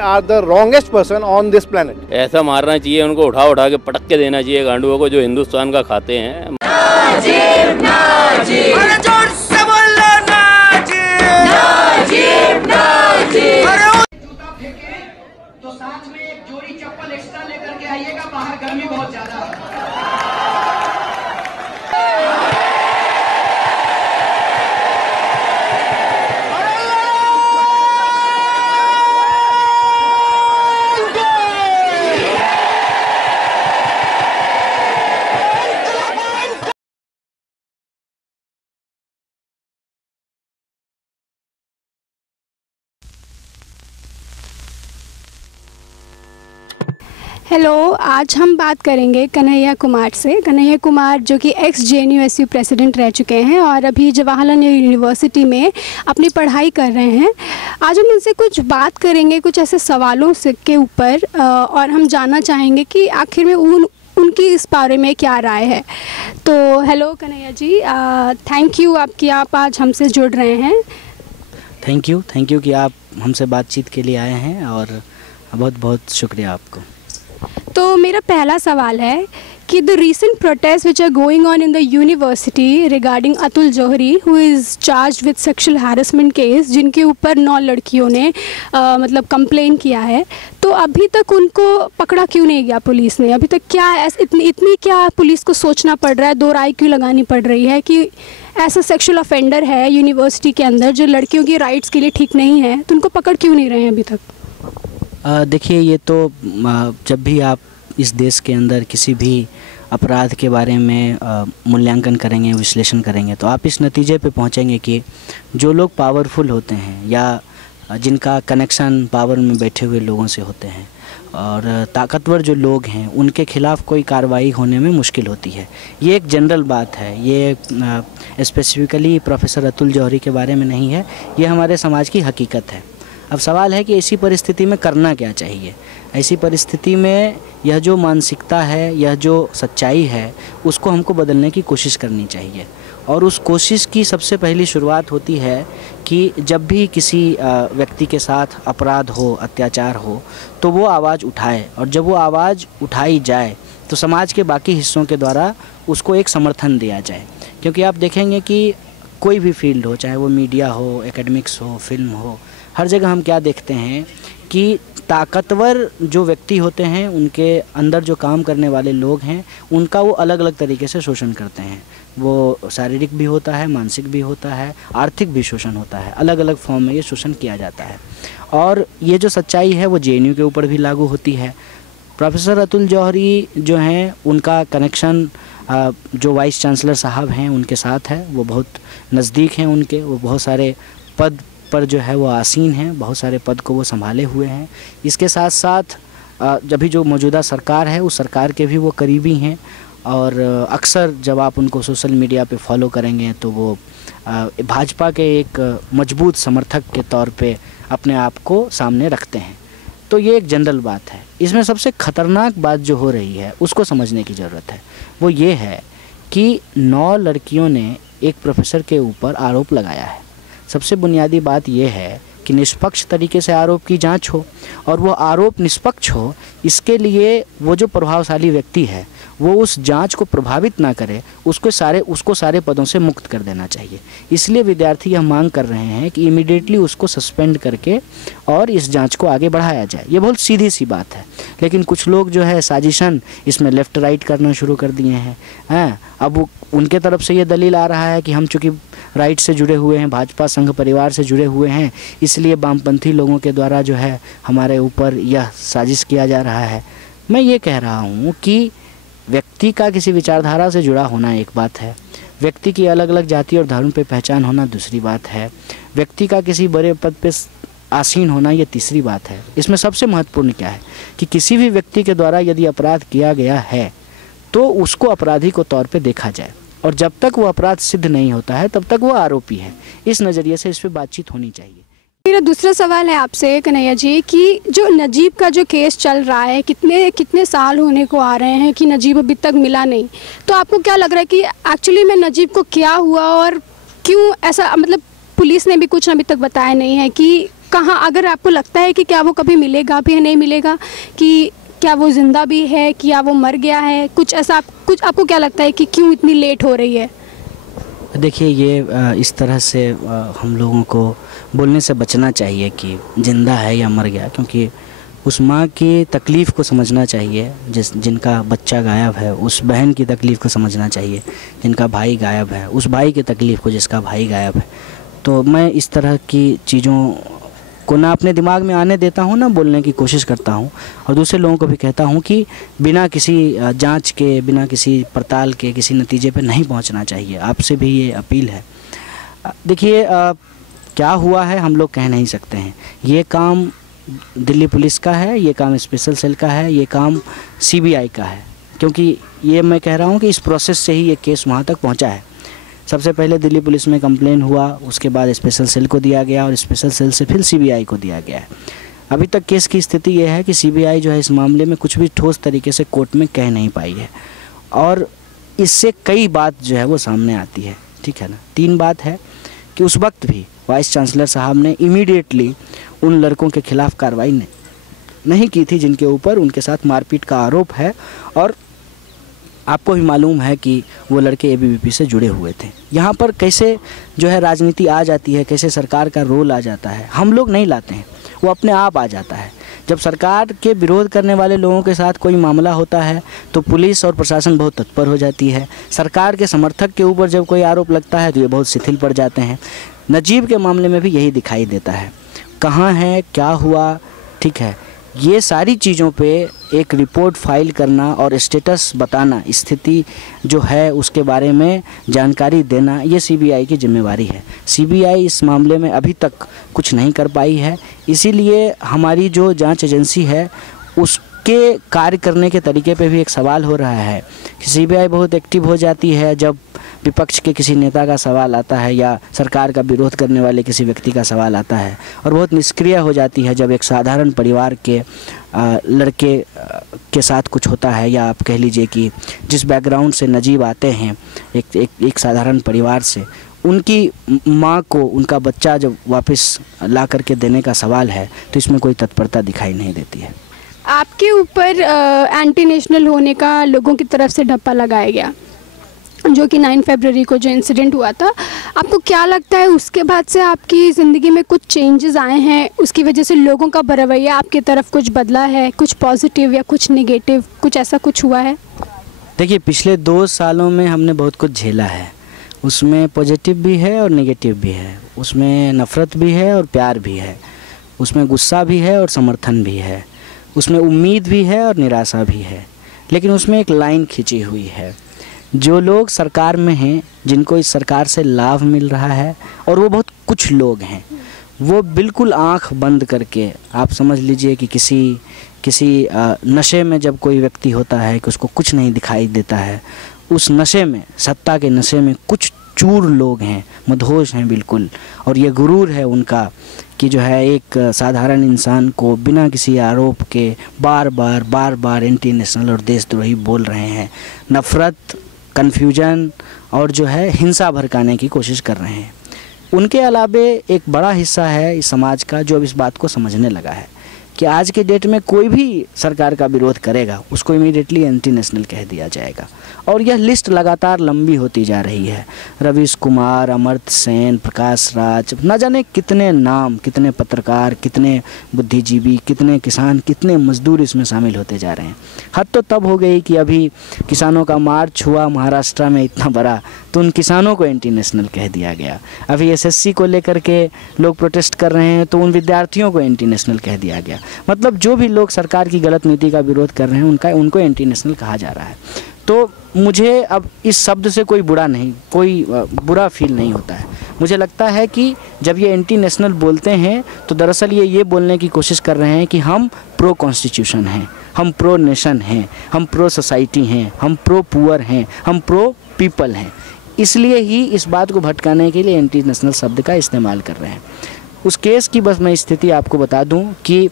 are the wrongest person on this planet. ऐसा मारना चाहिए उनको, उठा उठा के पटक के देना चाहिए गांडुओं को जो हिंदुस्तान का खाते हैं। नाजिब नाजिब, अरे जोर से बोलो नाजिब नाजिब नाजिब। जूता फेंके तो साथ में एक जोड़ी चप्पल एक्स्ट्रा लेकर के आइएगा, बाहर गर्मी बहुत ज्यादा है। हेलो, आज हम बात करेंगे कन्हैया कुमार से। कन्हैया कुमार जो कि एक्स JNU प्रेसिडेंट रह चुके हैं और अभी जवाहरलाल यूनिवर्सिटी में अपनी पढ़ाई कर रहे हैं। आज हम उनसे कुछ बात करेंगे कुछ ऐसे सवालों से के ऊपर और हम जानना चाहेंगे कि आखिर में उनकी इस बारे में क्या राय है। तो hello Kanhaiya ji, thank you आप आज हमसे जुड़ रहे हैं। थैंक यू कि आप हमसे बातचीत के लिए आए हैं और बहुत बहुत शुक्रिया आपको। तो मेरा पहला सवाल है कि the recent protest which are going on in the university regarding Atul Johri who is charge with sexual harassment case, जिनके ऊपर 9 लड़कियों ने मतलब कंप्लेन किया है, तो अभी तक उनको पकड़ा क्यों नहीं गया पुलिस ने? अभी तक क्या इतनी क्या पुलिस को सोचना पड़ रहा है, दो राय क्यों लगानी पड़ रही है कि ऐसा सेक्सुअल ऑफेंडर है यूनिवर्सिटी के अंदर जो लड़कियों की राइट्स के लिए ठीक नहीं है, तो उनको पकड़ क्यों नहीं रहे हैं अभी तक? देखिए, ये तो जब भी आप इस देश के अंदर किसी भी अपराध के बारे में मूल्यांकन करेंगे, विश्लेषण करेंगे, तो आप इस नतीजे पे पहुंचेंगे कि जो लोग पावरफुल होते हैं या जिनका कनेक्शन पावर में बैठे हुए लोगों से होते हैं और ताकतवर जो लोग हैं, उनके खिलाफ़ कोई कार्रवाई होने में मुश्किल होती है। ये एक जनरल बात है, ये स्पेसिफिकली प्रोफेसर अतुल जौहरी के बारे में नहीं है, ये हमारे समाज की हकीकत है। अब सवाल है कि ऐसी परिस्थिति में करना क्या चाहिए। ऐसी परिस्थिति में यह जो मानसिकता है, यह जो सच्चाई है, उसको हमको बदलने की कोशिश करनी चाहिए। और उस कोशिश की सबसे पहली शुरुआत होती है कि जब भी किसी व्यक्ति के साथ अपराध हो, अत्याचार हो, तो वो आवाज़ उठाए, और जब वो आवाज़ उठाई जाए तो समाज के बाकी हिस्सों के द्वारा उसको एक समर्थन दिया जाए। क्योंकि आप देखेंगे कि कोई भी फील्ड हो, चाहे वो मीडिया हो, एकेडमिक्स हो, फिल्म हो, हर जगह हम क्या देखते हैं कि ताकतवर जो व्यक्ति होते हैं, उनके अंदर जो काम करने वाले लोग हैं, उनका वो अलग अलग तरीके से शोषण करते हैं। वो शारीरिक भी होता है, मानसिक भी होता है, आर्थिक भी शोषण होता है, अलग अलग फॉर्म में ये शोषण किया जाता है। और ये जो सच्चाई है वो JNU के ऊपर भी लागू होती है। प्रोफेसर अतुल जौहरी जो हैं, उनका कनेक्शन जो वाइस चांसलर साहब हैं उनके साथ है, वो बहुत नज़दीक हैं उनके, वो बहुत सारे पद पर जो है वो आसीन हैं, बहुत सारे पद को वो संभाले हुए हैं। इसके साथ साथ जब भी जो मौजूदा सरकार है, उस सरकार के भी वो करीबी हैं, और अक्सर जब आप उनको सोशल मीडिया पे फॉलो करेंगे तो वो भाजपा के एक मजबूत समर्थक के तौर पे अपने आप को सामने रखते हैं। तो ये एक जनरल बात है। इसमें सबसे ख़तरनाक बात जो हो रही है उसको समझने की ज़रूरत है। वो ये है कि 9 लड़कियों ने एक प्रोफेसर के ऊपर आरोप लगाया है। सबसे बुनियादी बात यह है कि निष्पक्ष तरीके से आरोप की जांच हो, और वो आरोप निष्पक्ष हो, इसके लिए वो जो प्रभावशाली व्यक्ति है वो उस जांच को प्रभावित ना करे, उसको सारे पदों से मुक्त कर देना चाहिए। इसलिए विद्यार्थी यह मांग कर रहे हैं कि इमीडिएटली उसको सस्पेंड करके और इस जांच को आगे बढ़ाया जाए। ये बहुत सीधी सी बात है, लेकिन कुछ लोग जो है साजिशन इसमें लेफ़्ट राइट करना शुरू कर दिए हैं। अब उनके तरफ से ये दलील आ रहा है कि हम चूँकि राइट से जुड़े हुए हैं, भाजपा संघ परिवार से जुड़े हुए हैं, इसलिए वामपंथी लोगों के द्वारा जो है हमारे ऊपर यह साजिश किया जा रहा है। मैं ये कह रहा हूँ कि व्यक्ति का किसी विचारधारा से जुड़ा होना एक बात है, व्यक्ति की अलग अलग जाति और धर्म पे पहचान होना दूसरी बात है, व्यक्ति का किसी बड़े पद पे आसीन होना ये तीसरी बात है। इसमें सबसे महत्वपूर्ण क्या है कि किसी भी व्यक्ति के द्वारा यदि अपराध किया गया है तो उसको अपराधी को तौर पे देखा जाए, और जब तक वो अपराध सिद्ध नहीं होता है तब तक वो आरोपी है। इस नज़रिए से इस पर बातचीत होनी चाहिए। मेरा दूसरा सवाल है आपसे कन्हैया जी कि जो नजीब का जो केस चल रहा है, कितने साल होने को आ रहे हैं कि नजीब अभी तक मिला नहीं, तो आपको क्या लग रहा है कि एक्चुअली में नजीब को क्या हुआ और क्यों ऐसा, मतलब पुलिस ने भी कुछ अभी तक बताया नहीं है कि कहाँ, अगर आपको लगता है कि क्या वो कभी मिलेगा भी या नहीं मिलेगा, कि क्या वो ज़िंदा भी है कि या वो मर गया है, कुछ ऐसा कुछ आपको क्या लगता है कि क्यों इतनी लेट हो रही है? देखिए, ये इस तरह से हम लोगों को बोलने से बचना चाहिए कि ज़िंदा है या मर गया, क्योंकि उस माँ की तकलीफ़ को समझना चाहिए जिनका बच्चा गायब है, उस बहन की तकलीफ़ को समझना चाहिए जिनका भाई गायब है, उस भाई की तकलीफ़ को जिसका भाई गायब है। तो मैं इस तरह की चीज़ों को ना अपने दिमाग में आने देता हूँ, ना बोलने की कोशिश करता हूँ, और दूसरे लोगों को भी कहता हूँ कि बिना किसी जांच के, बिना किसी पड़ताल के किसी नतीजे पे नहीं पहुँचना चाहिए। आपसे भी ये अपील है। देखिए, क्या हुआ है हम लोग कह नहीं सकते हैं। ये काम दिल्ली पुलिस का है, ये काम स्पेशल सेल का है, ये काम सीबीआई का है, क्योंकि ये मैं कह रहा हूँ कि इस प्रोसेस से ही ये केस वहाँ तक पहुँचा है। सबसे पहले दिल्ली पुलिस में कंप्लेन हुआ, उसके बाद स्पेशल सेल को दिया गया और स्पेशल सेल से फिर सीबीआई को दिया गया है। अभी तक केस की स्थिति ये है कि सीबीआई जो है इस मामले में कुछ भी ठोस तरीके से कोर्ट में कह नहीं पाई है, और इससे कई बात जो है वो सामने आती है। ठीक है ना। 3 बात है कि उस वक्त भी वाइस चांसलर साहब ने इमीडिएटली उन लड़कों के खिलाफ कार्रवाई नहीं की थी जिनके ऊपर उनके साथ मारपीट का आरोप है, और आपको भी मालूम है कि वो लड़के एबीवीपी से जुड़े हुए थे। यहाँ पर कैसे जो है राजनीति आ जाती है, कैसे सरकार का रोल आ जाता है, हम लोग नहीं लाते हैं, वो अपने आप आ जाता है। जब सरकार के विरोध करने वाले लोगों के साथ कोई मामला होता है तो पुलिस और प्रशासन बहुत तत्पर हो जाती है। सरकार के समर्थक के ऊपर जब कोई आरोप लगता है तो ये बहुत शिथिल पड़ जाते हैं। नजीब के मामले में भी यही दिखाई देता है। कहाँ है, क्या हुआ, ठीक है, ये सारी चीज़ों पे एक रिपोर्ट फाइल करना और स्टेटस बताना, स्थिति जो है उसके बारे में जानकारी देना, ये सीबीआई की जिम्मेवारी है। सीबीआई इस मामले में अभी तक कुछ नहीं कर पाई है, इसीलिए हमारी जो जांच एजेंसी है उसके कार्य करने के तरीके पे भी एक सवाल हो रहा है कि सीबीआई बहुत एक्टिव हो जाती है जब विपक्ष के किसी नेता का सवाल आता है या सरकार का विरोध करने वाले किसी व्यक्ति का सवाल आता है, और बहुत निष्क्रिय हो जाती है जब एक साधारण परिवार के लड़के के साथ कुछ होता है, या आप कह लीजिए कि जिस बैकग्राउंड से नजीब आते हैं, एक साधारण परिवार से, उनकी माँ को उनका बच्चा जब वापस ला करके देने का सवाल है तो इसमें कोई तत्परता दिखाई नहीं देती है। आपके ऊपर एंटी नेशनल होने का लोगों की तरफ से ढप्पा लगाया गया, जो कि 9 फरवरी को जो इंसिडेंट हुआ था, आपको क्या लगता है उसके बाद से आपकी ज़िंदगी में कुछ चेंजेस आए हैं? उसकी वजह से लोगों का रवैया आपकी तरफ कुछ बदला है, कुछ पॉजिटिव या कुछ नेगेटिव, कुछ ऐसा कुछ हुआ है? देखिए, पिछले 2 सालों में हमने बहुत कुछ झेला है। उसमें पॉजिटिव भी है और नेगेटिव भी है, उसमें नफ़रत भी है और प्यार भी है, उसमें गुस्सा भी है और समर्थन भी है, उसमें उम्मीद भी है और निराशा भी है। लेकिन उसमें एक लाइन खिंची हुई है, जो लोग सरकार में हैं, जिनको इस सरकार से लाभ मिल रहा है, और वो बहुत कुछ लोग हैं, वो बिल्कुल आंख बंद करके, आप समझ लीजिए कि किसी नशे में जब कोई व्यक्ति होता है कि उसको कुछ नहीं दिखाई देता है, उस नशे में, सत्ता के नशे में कुछ चूर लोग हैं, मदहोश हैं बिल्कुल, और ये गुरूर है उनका कि जो है एक साधारण इंसान को बिना किसी आरोप के बार बार एंटी नेशनल और देशद्रोही बोल रहे हैं, नफ़रत, कन्फ्यूजन और जो है हिंसा भड़काने की कोशिश कर रहे हैं। उनके अलावे एक बड़ा हिस्सा है इस समाज का जो अब इस बात को समझने लगा है कि आज के डेट में कोई भी सरकार का विरोध करेगा उसको इमीडिएटली एंटी नेशनल कह दिया जाएगा, और यह लिस्ट लगातार लंबी होती जा रही है। रवीश कुमार, अमर्त्य सेन, प्रकाश राज, न जाने कितने नाम, कितने पत्रकार, कितने बुद्धिजीवी, कितने किसान, कितने मजदूर इसमें शामिल होते जा रहे हैं। हद तो तब हो गई कि अभी किसानों का मार्च हुआ महाराष्ट्र में इतना बड़ा, तो उन किसानों को एंटी नेशनल कह दिया गया। अभी एसएससी को लेकर के लोग प्रोटेस्ट कर रहे हैं तो उन विद्यार्थियों को एंटी नेशनल कह दिया गया। मतलब जो भी लोग सरकार की गलत नीति का विरोध कर रहे हैं उनको एंटी नेशनल कहा जा रहा है। तो मुझे अब इस शब्द से कोई बुरा फील नहीं होता है। मुझे लगता है कि जब ये एंटी नेशनल बोलते हैं तो दरअसल ये बोलने की कोशिश कर रहे हैं कि हम प्रो कॉन्स्टिट्यूशन हैं, हम प्रो नेशन हैं, हम प्रो सोसाइटी हैं, हम प्रो पुअर हैं, हम प्रो पीपल हैं। इसलिए ही इस बात को भटकाने के लिए एंटी नेशनल शब्द का इस्तेमाल कर रहे हैं। उस केस की बस मैं स्थिति आपको बता दूं कि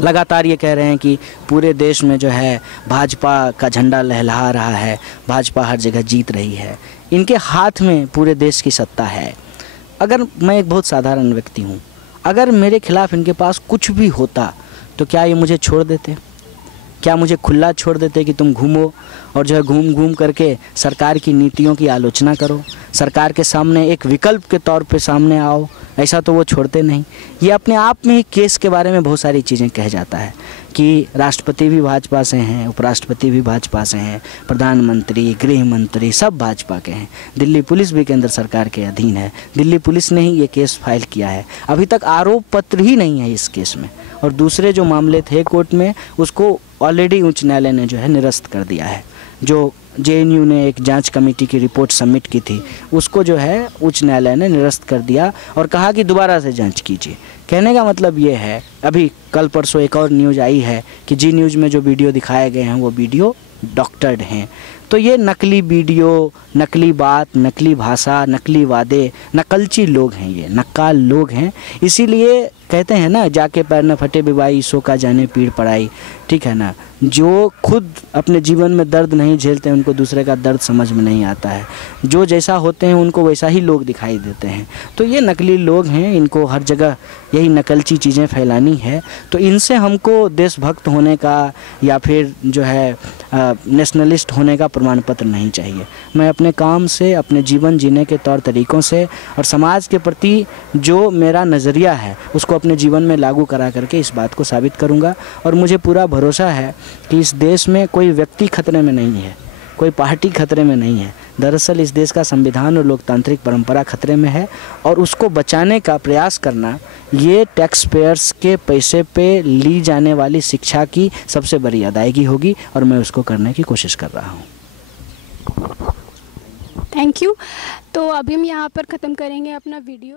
लगातार ये कह रहे हैं कि पूरे देश में जो है भाजपा का झंडा लहलहा रहा है, भाजपा हर जगह जीत रही है, इनके हाथ में पूरे देश की सत्ता है। अगर मैं एक बहुत साधारण व्यक्ति हूँ, अगर मेरे खिलाफ़ इनके पास कुछ भी होता तो क्या ये मुझे छोड़ देते? क्या मुझे खुला छोड़ देते कि तुम घूमो और जो है घूम घूम करके सरकार की नीतियों की आलोचना करो, सरकार के सामने एक विकल्प के तौर पे सामने आओ? ऐसा तो वो छोड़ते नहीं। ये अपने आप में ही केस के बारे में बहुत सारी चीज़ें कह जाता है कि राष्ट्रपति भी भाजपा से हैं, उपराष्ट्रपति भी भाजपा से हैं, प्रधानमंत्री, गृह मंत्री सब भाजपा के हैं, दिल्ली पुलिस भी केंद्र सरकार के अधीन है, दिल्ली पुलिस ने ही ये केस फाइल किया है, अभी तक आरोप पत्र ही नहीं है इस केस में, और दूसरे जो मामले थे कोर्ट में उसको ऑलरेडी उच्च न्यायालय ने जो है निरस्त कर दिया है। जो JNU ने एक जांच कमेटी की रिपोर्ट सबमिट की थी उसको जो है उच्च न्यायालय ने निरस्त कर दिया और कहा कि दोबारा से जांच कीजिए। कहने का मतलब ये है, अभी कल परसों एक और न्यूज़ आई है कि जी न्यूज़ में जो वीडियो दिखाए गए हैं वो वीडियो डॉक्टर्ड हैं। तो ये नकली वीडियो, नकली बात, नकली भाषा, नकली वादे, नकलची लोग हैं, ये नक्काल लोग हैं। इसीलिए कहते हैं ना, जाके पैर न फटे बिबाई सो का जाने पीड़ पड़ाई, ठीक है ना। जो खुद अपने जीवन में दर्द नहीं झेलते हैं उनको दूसरे का दर्द समझ में नहीं आता है, जो जैसा होते हैं उनको वैसा ही लोग दिखाई देते हैं। तो ये नकली लोग हैं, इनको हर जगह यही नकलची चीज़ें फैलानी है। तो इनसे हमको देशभक्त होने का या फिर जो है नेशनलिस्ट होने का प्रमाण पत्र नहीं चाहिए। मैं अपने काम से, अपने जीवन जीने के तौर तरीक़ों से और समाज के प्रति जो मेरा नज़रिया है उसको अपने जीवन में लागू करा करके इस बात को साबित करूंगा। और मुझे पूरा भरोसा है कि इस देश में कोई व्यक्ति खतरे में नहीं है, कोई पार्टी खतरे में नहीं है। दरअसल इस देश का संविधान और लोकतांत्रिक परंपरा खतरे में है और उसको बचाने का प्रयास करना ये टैक्स पेयर्स के पैसे पे ली जाने वाली शिक्षा की सबसे बड़ी अदायगी होगी और मैं उसको करने की कोशिश कर रहा हूँ। Thank you. तो अभी हम यहाँ पर ख़त्म करेंगे अपना वीडियो।